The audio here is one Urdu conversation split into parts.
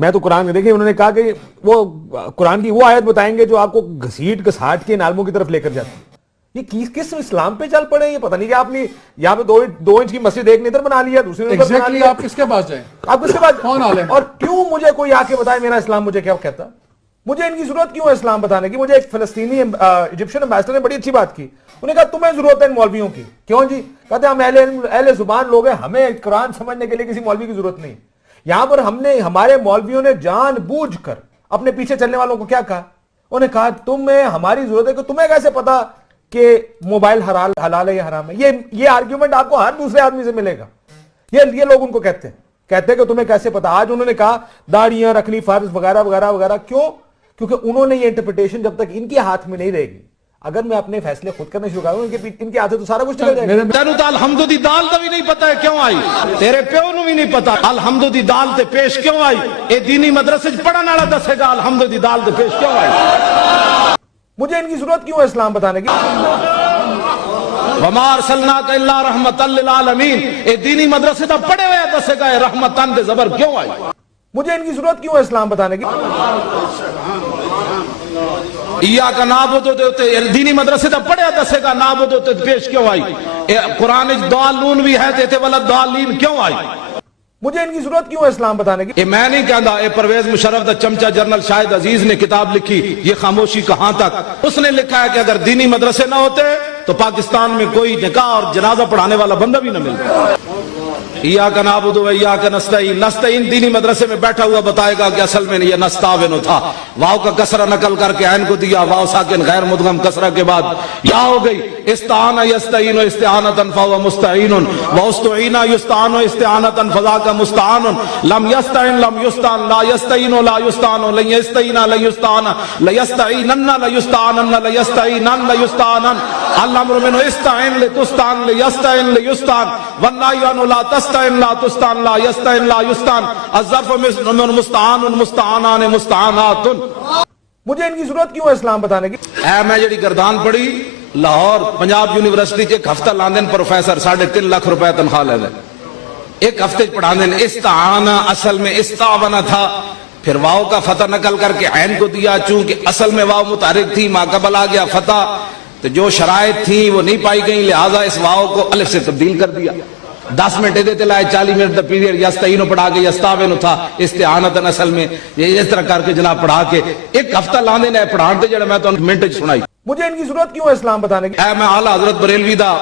میں تو قرآن میں دیکھیں انہوں نے کہا کہ وہ قرآن کی وہ آیت بتائیں گے جو آپ کو گھسیٹ گھساٹ کے نالموں کی طرف لے کر جاتی ہے۔ یہ کس اسلام پہ چل پڑے؟ یہ پتہ نہیں کہ آپ نے یہاں پہ 2 انچ کی مسجد ایک نے ادھر بنا لیا، دوسری نے ادھر بنا لیا۔ آپ کس کے پاس جائیں؟ آپ کس کے پاس کون عالم؟ اور کیوں مجھے کوئی آ کے بتائے میرا اسلام مجھے کیا کہتا؟ مجھے ان کی ضرورت کیوں ہے اسلام بتانے کی؟ مجھے ایک فلسطینی ایجپشن امبیسڈر نے بڑی اچھی بات کی، انہوں نے کہا تمہیں ضرورت ہے ان مولویوں کی۔ کیوں جی؟ کہتے ہیں ہم اہل زبان لوگ ہیں، ہمیں قرآن سمجھنے کے لیے کسی مولوی کی ضرورت نہیں۔ یہاں پر ہمارے مولویوں نے جان بوجھ کر اپنے پیچھے چلنے والوں کو کیا کہا؟ انہوں نے کہا تمہیں ہماری ضرورت ہے کہ تمہیں کیسے پتا کہ موبائل حلال ہے یا حرام ہے؟ یہ آرگیومنٹ آپ کو ہر دوسرے آدمی سے ملے گا۔ یہ لوگ ان کو کہتے ہیں کہ تمہیں کیسے پتا۔ آج انہوں نے کہا داڑیاں رکھنی فرض وغیرہ وغیرہ وغیرہ۔ کیوں؟ کیونکہ انہوں نے یہ انٹرپریٹیشن جب تک ان کے ہاتھ میں نہیں رہے گی، اگر میں اپنے فیصلے خود کرنا شروع کروں ان کے ہاتھ سے تو سارا کچھ چلا جائے گا۔ تینوں تو الحمد دی دال دا بھی نہیں پتا ہے کیوں آئی، تیرے پیو نو بھی نہیں پتا الحمد دی دال تے پیش کیوں آئی۔ اے دینی مدرسے چ پڑھن والا دسے گا الحمد دی دال تے پیش کیوں آئی۔ مجھے ان کی ضرورت کیوں ہے اسلام بتانے کی؟ وما ارسلناک الا رحمتا للعالمین، اے دینی مدرسے دا پڑھے ہوئے دسے گا اے رحمتان دے زبر کیوں آئی۔ مجھے ان کی ضرورت کیوں ہے اسلام بتانے کی؟ ایاک نعبد تے دینی مدرسے دا پڑھیا دسے گا نعبد تے پیش کیوں آئی۔ قرآن ضالون بھی ہے تے ولا ضالین کیوں آئی۔ مجھے ان کی ضرورت کیوں ہے اسلام بتانے کی؟ میں نہیں کہندا، اے پرویز مشرف دا چمچہ جنرل شاہد عزیز نے کتاب لکھی یہ خاموشی کہاں تک۔ اس نے لکھا ہے کہ اگر دینی مدرسے نہ ہوتے تو پاکستان میں کوئی نکاح اور جنازہ پڑھانے والا بندہ بھی نہ ملتا۔ ایاک نعبد و ایاک نستعین، نستعین دینی مدرسے میں بیٹھا ہوا بتائے گا کہ اصل میں یہ نستعین تھا، واو کا کسرہ نقل کر کے عین کو دیا، واو ساکن غیر مدغم کسرہ کے بعد یا ہو گئی۔ استعان یستعین استعانتا فهو مستعین واستعین یستعان استعانتا فذاک مستعان لم یستعین لم یستعان لا یستعین لا یستعان لن یستعین لا یستعان لیستعینن لیستعانن لیستعینن لیستعانن الامر من استعین لتستعان لیستعین لیستعان والنهی لا تستعین لا تستعان لا یستعین لا یستعان الظرف من مستعان مستعانان مستعانات۔ مجھے ان کی ضرورت کیوں ہے اسلام بتانے کی؟ اے میں جڑی گردان پڑھی لاہور پنجاب یونیورسٹی چ ایک ہفتہ لاندن پروفیسر 3.5 لاکھ روپے تنخواہ لے دیں، ایک ہفتے پڑھاندن۔ استعانہ اصل میں استعانہ تھا، پھر واو کا فتح نقل کر کے عین کو دیا، چونکہ اصل میں واو متحرک تھی، ما قبل آ گیا فتح، تو جو شرائط تھی وہ نہیں پائی گئیں، لہٰذا اس واو کو الف سے تبدیل کر دیا۔ 10 منٹ دیتے لائے 40 منٹ دا پیریڈ یستعینو پڑھا کے یستعینو تھا استعانتن اصل میں، یہ اس طرح کر کے جناب پڑھا کے ایک ہفتہ لاندے نے پڑھان تے جڑا میں تو منٹ سنائی۔ مجھے ان کی ضرورت کیوں ہے اسلام بتانے کی؟ اے میں اعلیٰ حضرت بریلوی دا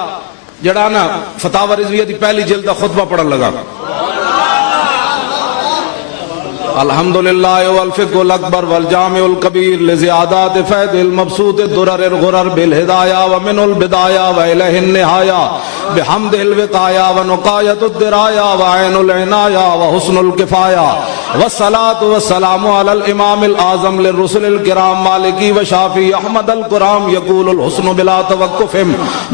جڑا نا فتاوی رضویہ دی پہلی جلد دا خطبہ پڑھن لگا۔ الحمدللہ والفقہ الاکبر والجامع الکبیر لزیادات فید المبسوط الدرر الغرر بالہدایہ ومن البدایہ وإلہ النہایہ بحمد الوقایہ ونقایت الدرایہ وعین العنایہ وحسن الکفایہ والصلاة والسلام علی الامام الاعظم للرسل الکرام مالکی وشافی احمد القرام یقول الحسن بلا توقف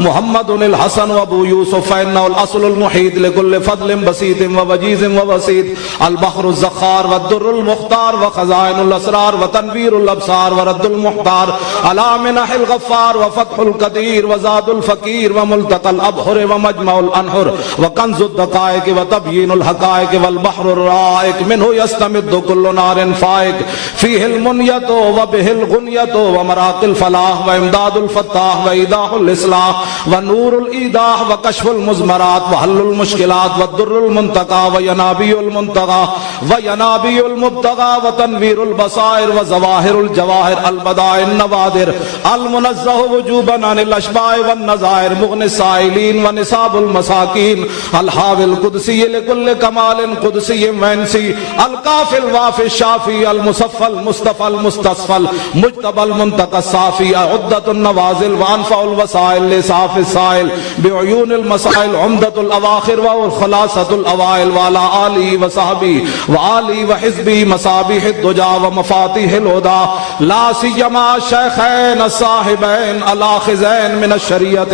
محمد الحسن وابو یوسف فإنہ الاصل المحیط لکل فضل بسیط ووجیز ووسیط البحر الزخار والدر المختار وخزائن الاسرار وتنویر الابصار ورد المحتار علی منح الغفار وفتح القدیر وزاد الفقیر وملتقى الابحر ومجمع الانحر وکنز الدقائق وتبیین الحقائق والبحر الرائق منہ یستمد کل نار فائق فیہ المنیت وبہ الغنیت ومراق الفلاح وامداد الفتاح وایداح الاصلاح ونور الایداح وکشف المزمرات وحل المشکلات والدر المنتقى وینابی المنتقى وینابی المبتغى وتنویر البصائر وظواہر الجواہر البدائع النوادر المنزہ وجوبا عن الاشباع والنظائر مغنی السائلین ونصاب المساکین الحاوی القدسی لکل کمال قدسی وینسی القافی الوافی الشافی المصفى المصطفى المستصفى مجتبى المنتقى الصافی عدت النوازل وانفع الوسائل لصاف السائل بعیون المسائل عمدت الاواخر والخلاصة الاوائل وعلى آلہ وصحبہ وآلہ وحزبہ مصابیح الدجا ومفاتیح الہدى لا سیما الشیخین الصاحبین الاخذین من الشریعت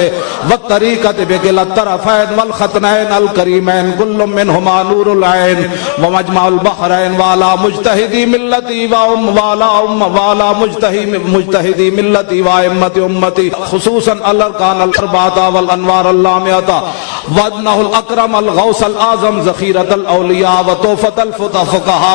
والطریقت بکل الطرفین والختنین الکریمین کل منہما نور العین ومجمع البحرین والا مجتہدی ملتی والا مجتہدی ملتی وائمت امتی خصوصا الارکان الاربعہ والانوار اللامعہ وادنہ الاکرم الغوث العظم ذخیرت الاولیاء وطوفت الفقہاء